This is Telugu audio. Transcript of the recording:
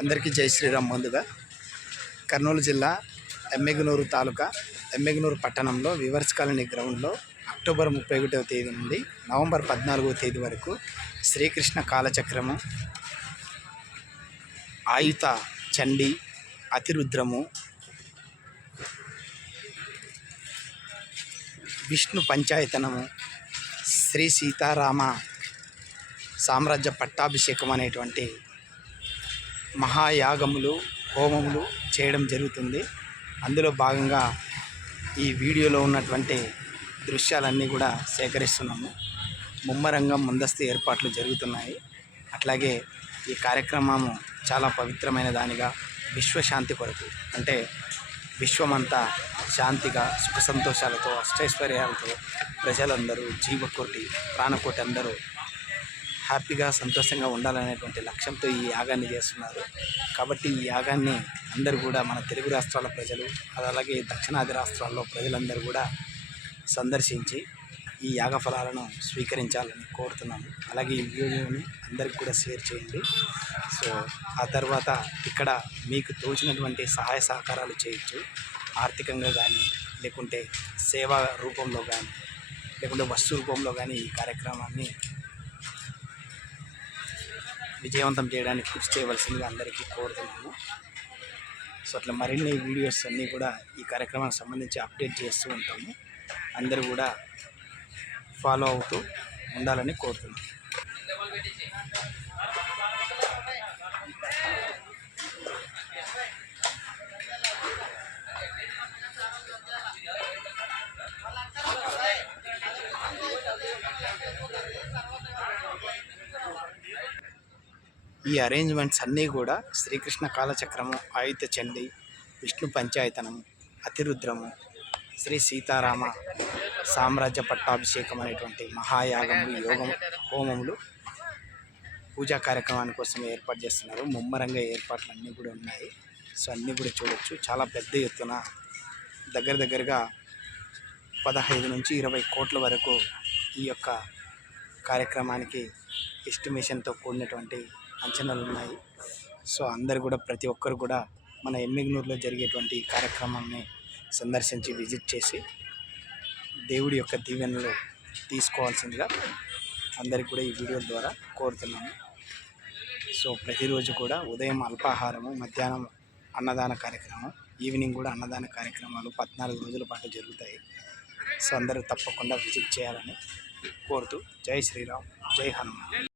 అందరికీ జై శ్రీరామ్. ముందుగా కర్నూలు జిల్లా ఎమ్మెగనూరు తాలూకా ఎమ్మెగనూరు పట్టణంలో వివర్స్ కాలనీ గ్రౌండ్లో అక్టోబర్ 31వ తేదీ నుండి నవంబర్ 14వ తేదీ వరకు శ్రీకృష్ణ కాలచక్రము, ఆయుత చండీ, అతిరుద్రము, విష్ణు పంచాయతనము, శ్రీ సీతారామ సామ్రాజ్య పట్టాభిషేకం అనేటువంటి మహాయాగములు, హోమములు చేయడం జరుగుతుంది. అందులో భాగంగా ఈ వీడియోలో ఉన్నటువంటి దృశ్యాలన్నీ కూడా సేకరిస్తున్నాము. ముమ్మరంగా ముందస్తు ఏర్పాట్లు జరుగుతున్నాయి. అట్లాగే ఈ కార్యక్రమము చాలా పవిత్రమైన దానిగా, విశ్వశాంతి కొరకు, అంటే విశ్వమంతా శాంతిగా, సుఖ సంతోషాలతో, అష్టైశ్వర్యాలతో ప్రజలందరూ, జీవకోటి, ప్రాణకోటి అందరూ హ్యాపీగా, సంతోషంగా ఉండాలనేటువంటి లక్ష్యంతో ఈ యాగాన్ని చేస్తున్నారు. కాబట్టి ఈ యాగాన్ని అందరూ కూడా, మన తెలుగు రాష్ట్రాల ప్రజలు, అలాగే దక్షిణాది రాష్ట్రాల్లో ప్రజలందరూ కూడా సందర్శించి ఈ యాగ ఫలాలను స్వీకరించాలని కోరుతున్నాము. అలాగే ఈ వీడియోని అందరికి కూడా షేర్ చేయండి. సో ఆ తర్వాత ఇక్కడ మీకు తోచినటువంటి సహాయ సహకారాలు చేయొచ్చు. ఆర్థికంగా కానీ, లేకుంటే సేవా రూపంలో కానీ, లేకుంటే వస్తు రూపంలో కానీ ఈ కార్యక్రమాన్ని విజయవంతం చేయడానికి కృషి చేయవలసిందిగా అందరికీ కోరుతున్నాము. సో అట్లా మరిన్ని వీడియోస్ అన్నీ కూడా ఈ కార్యక్రమానికి సంబంధించి అప్డేట్ చేస్తూ ఉంటాము. అందరూ కూడా ఫాలో అవుతూ ఉండాలని కోరుతున్నాము. ఈ అరేంజ్మెంట్స్ అన్నీ కూడా శ్రీకృష్ణ కాలచక్రము, ఆయుత చండీ, విష్ణు పంచాయతనము, అతిరుద్రము, శ్రీ సీతారామ సామ్రాజ్య పట్టాభిషేకం అనేటువంటి మహాయాగములు, యోగం, హోమములు, పూజా కార్యక్రమాని కోసం ఏర్పాటు చేస్తున్నారు. ముమ్మరంగా ఏర్పాట్లు అన్నీ కూడా ఉన్నాయి. సో అన్నీ కూడా చూడొచ్చు. చాలా పెద్ద ఎత్తున దగ్గరగా 15 నుంచి 20 కోట్ల వరకు ఈ యొక్క కార్యక్రమానికి ఎస్టిమేషన్తో కూడినటువంటి అంచనాలు ఉన్నాయి. సో అందరు కూడా, ప్రతి ఒక్కరు కూడా మన ఎమ్మెగనూరులో జరిగేటువంటి ఈ కార్యక్రమాన్ని సందర్శించి విజిట్ చేసి దేవుడి యొక్క దీవెనలు తీసుకోవాల్సిందిగా అందరికి కూడా ఈ వీడియో ద్వారా కోరుతున్నాము. సో ప్రతిరోజు కూడా ఉదయం అల్పాహారము, మధ్యాహ్నం అన్నదాన కార్యక్రమం, ఈవినింగ్ కూడా అన్నదాన కార్యక్రమాలు 14 రోజుల పాటు జరుగుతాయి. సో అందరూ తప్పకుండా విజిట్ చేయాలని కోరుతూ జై శ్రీరామ్, జై హనుమాన్.